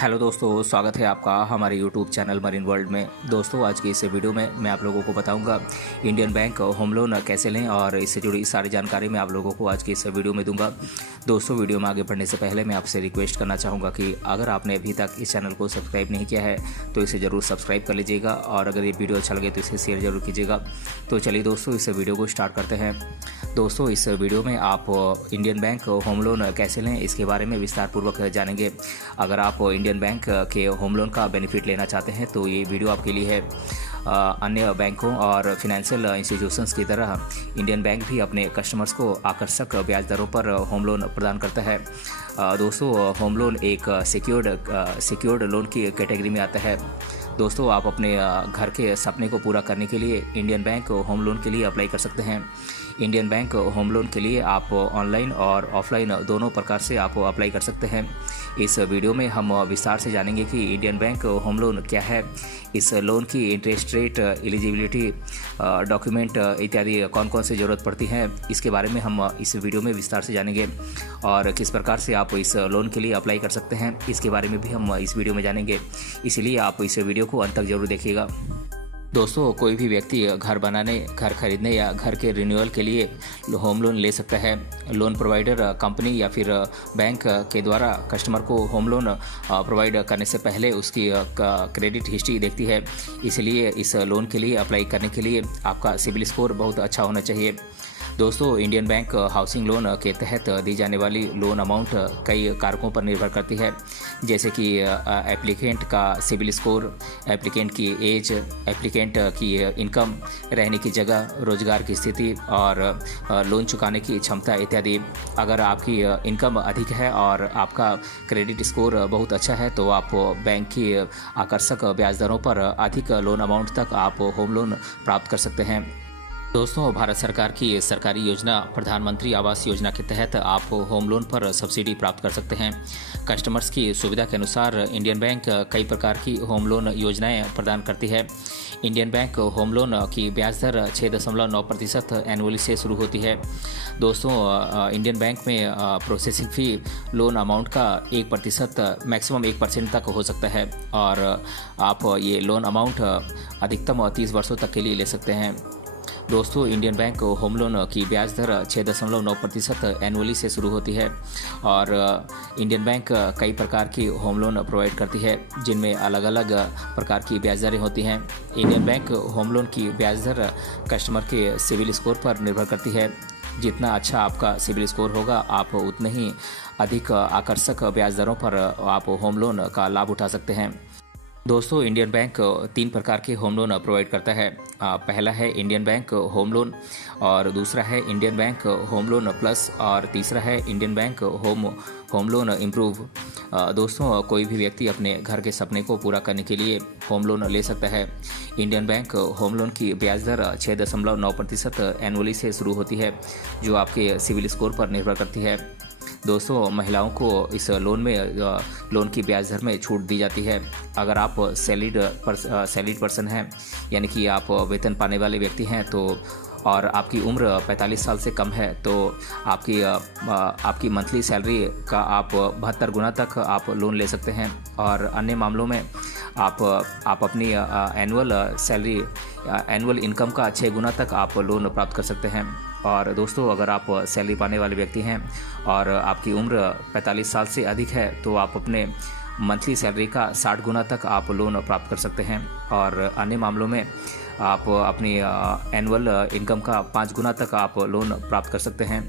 Hello दोस्तों, स्वागत है आपका हमारे यूट्यूब चैनल मरीन वर्ल्ड में। दोस्तों, आज की इस वीडियो में मैं आप लोगों को बताऊंगा इंडियन बैंक होम लोन कैसे लें और इससे जुड़ी सारी जानकारी मैं आप लोगों को आज की इस वीडियो में दूंगा। दोस्तों, वीडियो में आगे बढ़ने से पहले मैं आपसे रिक्वेस्ट करना चाहूँगा कि अगर आपने अभी तक इस चैनल को सब्सक्राइब नहीं किया है तो इसे ज़रूर सब्सक्राइब कर लीजिएगा और अगर ये वीडियो अच्छा लगे तो इसे शेयर जरूर कीजिएगा। तो चलिए दोस्तों, इस वीडियो को स्टार्ट करते हैं। दोस्तों, इस वीडियो में आप इंडियन बैंक होम लोन कैसे लें इसके बारे में विस्तार पूर्वक जानेंगे। अगर आप इंडियन बैंक के होम लोन का बेनिफिट लेना चाहते हैं तो ये वीडियो आपके लिए है। अन्य बैंकों और फिनेंशियल इंस्टीट्यूशंस की तरह इंडियन बैंक भी अपने कस्टमर्स को आकर्षक ब्याज दरों पर होम लोन प्रदान करता है। दोस्तों, होम लोन एक सिक्योर्ड लोन की कैटेगरी में आता है। दोस्तों, आप अपने घर के सपने को पूरा करने के लिए इंडियन बैंक होम लोन के लिए अप्लाई कर सकते हैं। इंडियन बैंक होम लोन के लिए आप ऑनलाइन और ऑफलाइन दोनों प्रकार से आप अप्लाई कर सकते हैं। इस वीडियो में हम विस्तार से जानेंगे कि इंडियन बैंक होम लोन क्या है, इस लोन की इंटरेस्ट रेट, एलिजिबिलिटी, डॉक्यूमेंट इत्यादि कौन कौन सी ज़रूरत पड़ती है, इसके बारे में हम इस वीडियो में विस्तार से जानेंगे और किस प्रकार से आप इस लोन के लिए अप्लाई कर सकते हैं इसके बारे में भी हम इस वीडियो में जानेंगे। इसीलिए आप इस वीडियो को अंत तक जरूर देखिएगा। दोस्तों, कोई भी व्यक्ति घर बनाने, घर खरीदने या घर के रिन्यूअल के लिए होम लोन ले सकता है। लोन प्रोवाइडर कंपनी या फिर बैंक के द्वारा कस्टमर को होम लोन प्रोवाइड करने से पहले उसकी क्रेडिट हिस्ट्री देखती है। इसलिए इस लोन के लिए अप्लाई करने के लिए आपका सिबिल स्कोर बहुत अच्छा होना चाहिए। दोस्तों, इंडियन बैंक हाउसिंग लोन के तहत दी जाने वाली लोन अमाउंट कई कारकों पर निर्भर करती है, जैसे कि एप्लीकेंट का सिबिल स्कोर, एप्लीकेंट की एज, एप्लीकेंट की इनकम, रहने की जगह, रोजगार की स्थिति और लोन चुकाने की क्षमता इत्यादि। अगर आपकी इनकम अधिक है और आपका क्रेडिट स्कोर बहुत अच्छा है तो आप बैंक की आकर्षक ब्याज दरों पर अधिक लोन अमाउंट तक आप होम लोन प्राप्त कर सकते हैं। दोस्तों, भारत सरकार की सरकारी योजना प्रधानमंत्री आवास योजना के तहत आप होम लोन पर सब्सिडी प्राप्त कर सकते हैं। कस्टमर्स की सुविधा के अनुसार इंडियन बैंक कई प्रकार की होम लोन योजनाएं प्रदान करती है। इंडियन बैंक होम लोन की ब्याज दर 6.9% एनुअली से शुरू होती है। दोस्तों, इंडियन बैंक में प्रोसेसिंग फ़ी लोन अमाउंट का 1% मैक्सिमम 1% तक हो सकता है और आप ये लोन अमाउंट अधिकतम 30 वर्षों तक के लिए ले सकते हैं। दोस्तों, इंडियन बैंक होम लोन की ब्याज दर 6.9% एनुअली से शुरू होती है और इंडियन बैंक कई प्रकार की होम लोन प्रोवाइड करती है जिनमें अलग अलग प्रकार की ब्याज दरें होती हैं। इंडियन बैंक होम लोन की ब्याज दर कस्टमर के सिबिल स्कोर पर निर्भर करती है। जितना अच्छा आपका सिबिल स्कोर होगा आप उतने ही अधिक आकर्षक ब्याज दरों पर आप होम लोन का लाभ उठा सकते हैं। दोस्तों, इंडियन बैंक 3 प्रकार के होम लोन प्रोवाइड करता है। पहला है इंडियन बैंक होम लोन और दूसरा है Indian bank home loan plus और तीसरा है Indian bank home loan improve. दोस्तों, कोई भी व्यक्ति अपने घर के सपने को पूरा करने के लिए होम लोन ले सकता है। इंडियन बैंक होम लोन की ब्याज दर 6.9% एनुअली से शुरू होती है जो आपके सिबिल स्कोर पर निर्भर करती है। दोस्तों, महिलाओं को इस लोन की ब्याज दर में छूट दी जाती है। अगर आप सैलरीड पर्सन हैं, यानी कि आप वेतन पाने वाले व्यक्ति हैं तो और आपकी उम्र 45 साल से कम है तो आपकी मंथली सैलरी का आप 72 गुना तक आप लोन ले सकते हैं और अन्य मामलों में आप अपनी एनुअल इनकम का 6 गुना तक आप लोन प्राप्त कर सकते हैं। और दोस्तों, अगर आप सैलरी पाने वाले व्यक्ति हैं और आपकी उम्र 45 साल से अधिक है तो आप अपने मंथली सैलरी का 60 गुना तक आप लोन प्राप्त कर सकते हैं और अन्य मामलों में आप अपनी एनुअल इनकम का 5 गुना तक आप लोन प्राप्त कर सकते हैं।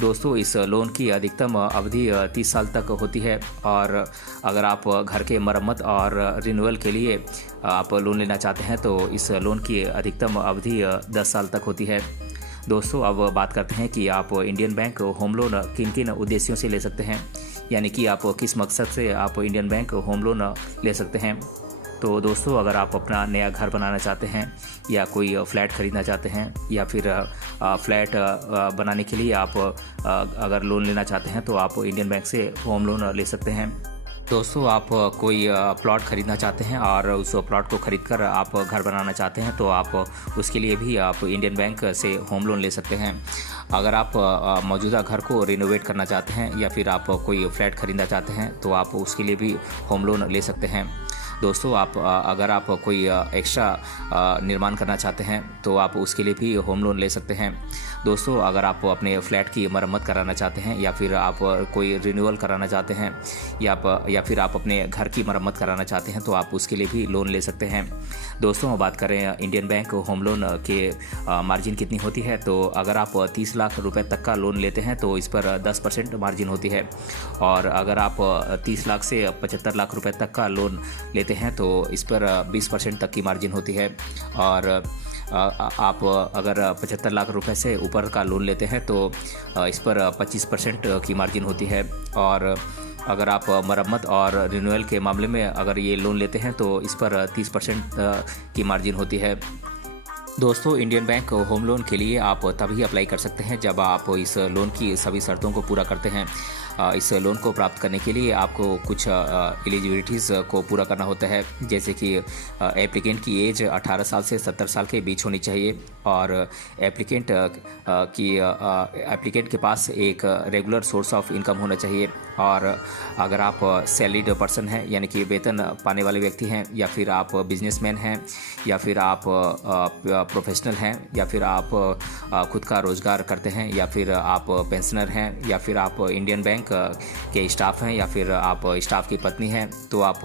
दोस्तों, इस लोन की अधिकतम अवधि 30 साल तक होती है और अगर आप घर के मरम्मत और रिन्यूअल के लिए आप लोन लेना चाहते हैं तो इस लोन की अधिकतम अवधि 10 साल तक होती है। दोस्तों, अब बात करते हैं कि आप इंडियन बैंक होम लोन किन किन उद्देश्यों से ले सकते हैं, यानी कि आप किस मकसद से आप इंडियन बैंक होम लोन ले सकते हैं। तो दोस्तों, अगर आप अपना नया घर बनाना चाहते हैं या कोई फ्लैट खरीदना चाहते हैं या फिर फ्लैट बनाने के लिए आप अगर लोन लेना चाहते हैं तो आप इंडियन बैंक से होम लोन ले सकते हैं। दोस्तों आप कोई प्लॉट ख़रीदना चाहते हैं और उस प्लॉट को ख़रीदकर आप घर बनाना चाहते हैं तो आप उसके लिए भी आप इंडियन बैंक से होम लोन ले सकते हैं। अगर आप मौजूदा घर को रिनोवेट करना चाहते हैं या फिर आप कोई फ्लैट ख़रीदना चाहते हैं तो आप उसके लिए भी होम लोन ले सकते हैं। दोस्तों आप अगर आप कोई एक्स्ट्रा निर्माण करना चाहते हैं तो आप उसके लिए भी होम लोन ले सकते हैं। दोस्तों अगर आप अपने फ्लैट की मरम्मत कराना चाहते हैं या फिर आप कोई रिन्यूअल कराना चाहते हैं या फिर आप अपने घर की मरम्मत कराना चाहते हैं तो आप उसके लिए भी लोन ले सकते हैं। दोस्तों हम बात करें इंडियन बैंक होम लोन के मार्जिन कितनी होती है, तो अगर आप 30 लाख रुपए तक का लोन लेते हैं तो इस पर 10% मार्जिन होती है, और अगर आप 30 लाख से 75 लाख रुपए तक का लोन लेते हैं तो इस पर 20% तक की मार्जिन होती है। और आप अगर 75 लाख रुपए से ऊपर का लोन लेते हैं तो इस पर 25% की मार्जिन होती है। और अगर आप मरम्मत और रिन्यूअल के मामले में अगर ये लोन लेते हैं तो इस पर 30% की मार्जिन होती है। दोस्तों इंडियन बैंक होम लोन के लिए आप तभी अप्लाई कर सकते हैं जब आप इस लोन की सभी शर्तों को पूरा करते हैं। इस लोन को प्राप्त करने के लिए आपको कुछ एलिजिबिलिटीज़ को पूरा करना होता है, जैसे कि एप्लीकेंट की एज 18 साल से 70 साल के बीच होनी चाहिए, और एप्लीकेंट के पास एक रेगुलर सोर्स ऑफ इनकम होना चाहिए। और अगर आप सैलरीड पर्सन हैं यानी कि वेतन पाने वाले व्यक्ति हैं, या फिर आप बिजनेसमैन हैं, या फिर आप प्रोफेशनल हैं, या फिर आप खुद का रोज़गार करते हैं, या फिर आप पेंशनर हैं, या फिर आप इंडियन बैंक के स्टाफ हैं, या फिर आप स्टाफ की पत्नी हैं, तो आप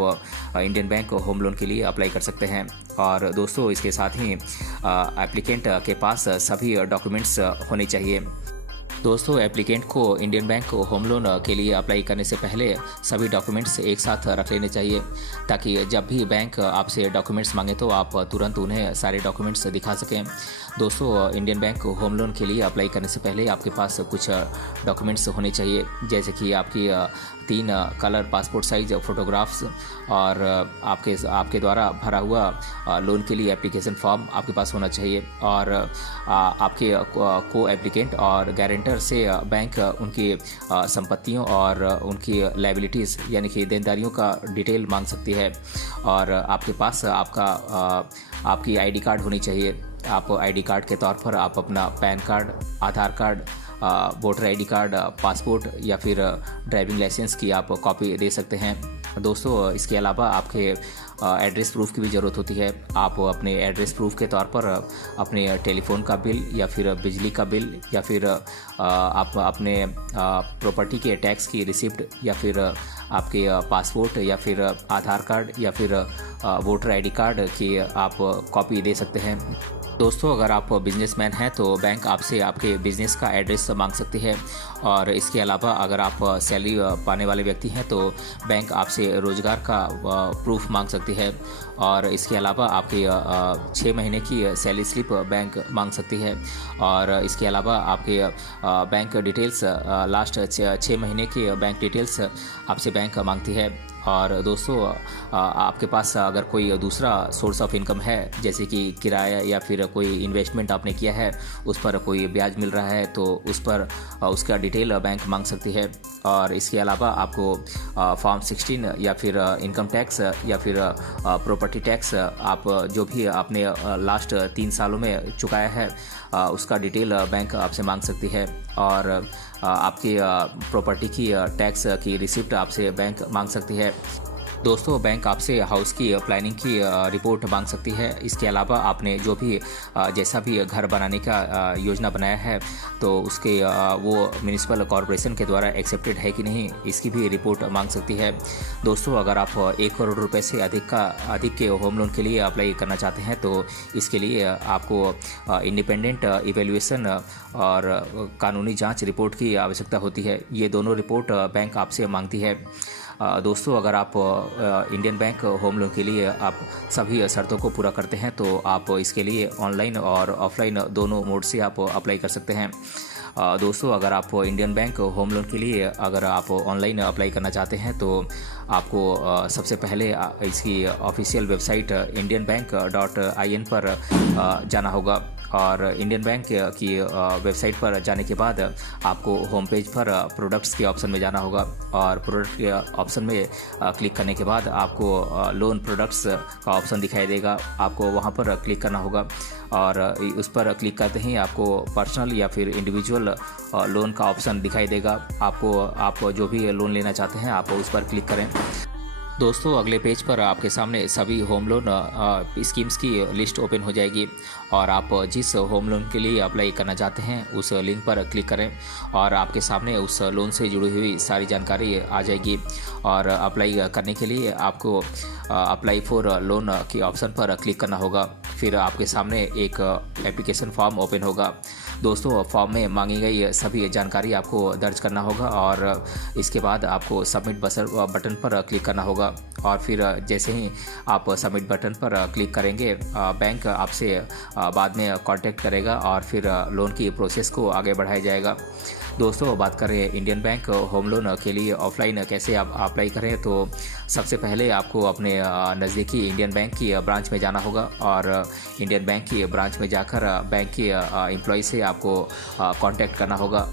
इंडियन बैंक होम लोन के लिए अप्लाई कर सकते हैं। और दोस्तों इसके साथ ही एप्लीकेंट के पास सभी डॉक्यूमेंट्स होने चाहिए। दोस्तों एप्लीकेंट को इंडियन बैंक होम लोन के लिए अप्लाई करने से पहले सभी डॉक्यूमेंट्स एक साथ रख लेने चाहिए, ताकि जब भी बैंक आपसे डॉक्यूमेंट्स मांगे तो आप तुरंत उन्हें सारे डॉक्यूमेंट्स दिखा सकें। दोस्तों इंडियन बैंक होम लोन के लिए अप्लाई करने से पहले आपके पास कुछ डॉक्यूमेंट्स होने चाहिए, जैसे कि आपकी 3 कलर पासपोर्ट साइज फ़ोटोग्राफ्स, और आपके द्वारा भरा हुआ लोन के लिए एप्लीकेशन फॉर्म आपके पास होना चाहिए। और आपके को एप्लीकेंट और गारंटर से बैंक उनकी संपत्तियों और उनकी लायबिलिटीज़ यानी कि देनदारियों का डिटेल मांग सकती है। और आपके पास आपकी आईडी कार्ड होनी चाहिए। आप आईडी कार्ड के तौर पर आप अपना PAN card, Aadhaar card, voter ID card, passport या फिर ड्राइविंग लाइसेंस की आप कॉपी दे सकते हैं। दोस्तों इसके अलावा आपके एड्रेस प्रूफ की भी ज़रूरत होती है। आप अपने एड्रेस प्रूफ के तौर पर अपने टेलीफोन का बिल या फिर बिजली का बिल, या फिर आप अपने प्रॉपर्टी के टैक्स की रिसिप्ट, या फिर आपके पासपोर्ट या फिर आधार कार्ड या फिर वोटर आईडी कार्ड की आप कॉपी दे सकते हैं। दोस्तों अगर आप बिजनेसमैन हैं तो बैंक आपसे आपके बिजनेस का एड्रेस मांग सकती है, और इसके अलावा अगर आप सैलरी पाने वाले व्यक्ति हैं तो बैंक आपसे रोज़गार का प्रूफ मांग सकती है। और इसके अलावा आपकी 6 महीने की सैलरी स्लिप बैंक मांग सकती है। और इसके अलावा आपके बैंक डिटेल्स लास्ट 6 महीने की बैंक डिटेल्स आपसे बैंक मांगती है। और दोस्तों आपके पास अगर कोई दूसरा सोर्स ऑफ इनकम है, जैसे कि किराया या फिर कोई इन्वेस्टमेंट आपने किया है, उस पर कोई ब्याज मिल रहा है, तो उस पर उसका डिटेल बैंक मांग सकती है। और इसके अलावा आपको फॉर्म 16 या फिर इनकम टैक्स या फिर प्रॉपर्टी टैक्स आप जो भी आपने लास्ट 3 सालों में चुकाया है उसका डिटेल बैंक आपसे मांग सकती है। और आपकी प्रॉपर्टी की टैक्स की रिसिप्ट आपसे बैंक मांग सकती है। दोस्तों बैंक आपसे हाउस की प्लानिंग की रिपोर्ट मांग सकती है। इसके अलावा आपने जो भी जैसा भी घर बनाने का योजना बनाया है तो उसके वो म्यूनिसिपल कॉरपोरेशन के द्वारा एक्सेप्टेड है कि नहीं, इसकी भी रिपोर्ट मांग सकती है। दोस्तों अगर आप 1 करोड़ रुपए से अधिक के होम लोन के लिए अप्लाई करना चाहते हैं तो इसके लिए आपको इंडिपेंडेंट इवैल्यूएशन और कानूनी जांच रिपोर्ट की आवश्यकता होती है। ये दोनों रिपोर्ट बैंक आपसे मांगती है। दोस्तों अगर आप इंडियन बैंक होम लोन के लिए आप सभी शर्तों को पूरा करते हैं तो आप इसके लिए ऑनलाइन और ऑफलाइन दोनों मोड से आप अप्लाई कर सकते हैं। दोस्तों अगर आप इंडियन बैंक होम लोन के लिए अगर आप ऑनलाइन अप्लाई करना चाहते हैं तो आपको सबसे पहले इसकी ऑफिशियल वेबसाइट indianbank.in पर जाना होगा। और इंडियन बैंक की वेबसाइट पर जाने के बाद आपको होम पेज पर प्रोडक्ट्स के ऑप्शन में जाना होगा और प्रोडक्ट के ऑप्शन में क्लिक करने के बाद आपको लोन प्रोडक्ट्स का ऑप्शन दिखाई देगा। आपको वहां पर क्लिक करना होगा और उस पर क्लिक करते ही आपको पर्सनल या फिर इंडिविजुअल लोन का ऑप्शन दिखाई देगा। आप जो भी लोन लेना चाहते हैं आप उस पर क्लिक करें। दोस्तों अगले पेज पर आपके सामने सभी होम लोन स्कीम्स की लिस्ट ओपन हो जाएगी और आप जिस होम लोन के लिए अप्लाई करना चाहते हैं उस लिंक पर क्लिक करें और आपके सामने उस लोन से जुड़ी हुई सारी जानकारी आ जाएगी। और अप्लाई करने के लिए आपको अप्लाई फॉर लोन के ऑप्शन पर क्लिक करना होगा। फिर आपके सामने एक एप्लीकेशन फॉर्म ओपन होगा। दोस्तों फॉर्म में मांगी गई सभी जानकारी आपको दर्ज करना होगा और इसके बाद आपको सबमिट बटन पर क्लिक करना होगा और फिर जैसे ही आप सबमिट बटन पर क्लिक करेंगे बैंक आपसे बाद में कांटेक्ट करेगा और फिर लोन की प्रोसेस को आगे बढ़ाया जाएगा। दोस्तों बात करें इंडियन बैंक होम लोन के लिए ऑफलाइन कैसे आप अप्लाई करें, तो सबसे पहले आपको अपने नज़दीकी इंडियन बैंक की ब्रांच में जाना होगा और इंडियन बैंक की ब्रांच में जाकर बैंक के एम्प्लॉय से आपको कांटेक्ट करना होगा।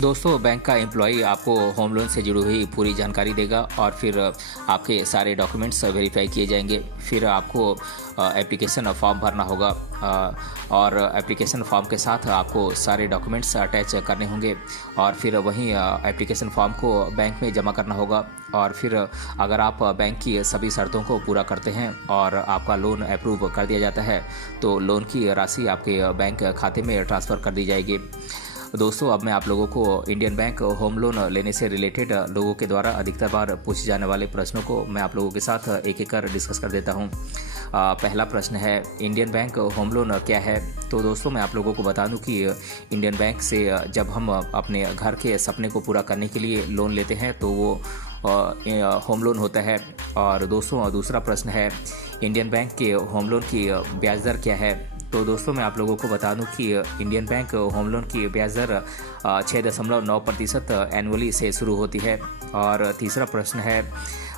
दोस्तों बैंक का एम्प्लॉय आपको होम लोन से जुड़ी हुई पूरी जानकारी देगा और फिर आपके सारे डॉक्यूमेंट्स वेरीफाई किए जाएंगे। फिर आपको एप्लीकेशन फॉर्म भरना होगा और एप्लीकेशन फॉर्म के साथ आपको सारे डॉक्यूमेंट्स अटैच करने होंगे और फिर वहीं एप्लीकेशन फॉर्म को बैंक में जमा करना होगा। और फिर अगर आप बैंक की सभी शर्तों को पूरा करते हैं और आपका लोन अप्रूव कर दिया जाता है तो लोन की राशि आपके बैंक खाते में ट्रांसफ़र कर दी जाएगी। दोस्तों अब मैं आप लोगों को इंडियन बैंक होम लोन लेने से रिलेटेड लोगों के द्वारा अधिकतर बार पूछे जाने वाले प्रश्नों को मैं आप लोगों के साथ एक एक कर डिस्कस कर देता हूं। पहला प्रश्न है इंडियन बैंक होम लोन क्या है। तो दोस्तों मैं आप लोगों को बता दूं कि इंडियन बैंक से जब हम अपने घर के सपने को पूरा करने के लिए लोन लेते हैं तो वो होम लोन होता है। और दोस्तों दूसरा प्रश्न है इंडियन बैंक के होम लोन की ब्याज दर क्या है। तो दोस्तों मैं आप लोगों को बता दूं कि इंडियन बैंक होम लोन की ब्याज दर 6.9% एनुअली से शुरू होती है। और तीसरा प्रश्न है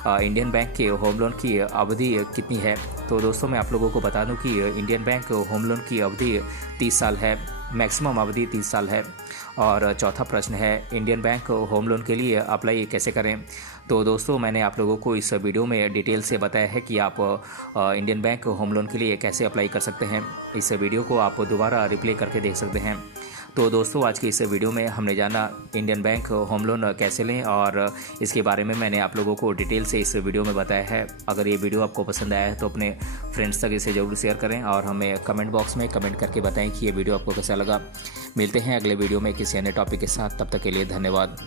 इंडियन बैंक के होम लोन की अवधि कितनी है। तो दोस्तों मैं आप लोगों को बता दूं कि इंडियन बैंक होम लोन की अवधि 30 साल है, मैक्सिमम अवधि 30 साल है। और चौथा प्रश्न है इंडियन बैंक होम लोन के लिए अप्लाई कैसे करें। तो दोस्तों मैंने आप लोगों को इस वीडियो में डिटेल से बताया है कि आप इंडियन बैंक होम लोन के लिए कैसे अप्लाई कर सकते हैं। इस वीडियो को आप दोबारा रिप्ले करके देख सकते हैं। तो दोस्तों आज की इस वीडियो में हमने जाना इंडियन बैंक होम लोन कैसे लें और इसके बारे में मैंने आप लोगों को डिटेल से इस वीडियो में बताया है। अगर ये वीडियो आपको पसंद आया है तो अपने फ्रेंड्स तक इसे ज़रूर शेयर करें और हमें कमेंट बॉक्स में कमेंट करके बताएं कि ये वीडियो आपको कैसा लगा। मिलते हैं अगले वीडियो में किसी अन्य टॉपिक के साथ, तब तक के लिए धन्यवाद।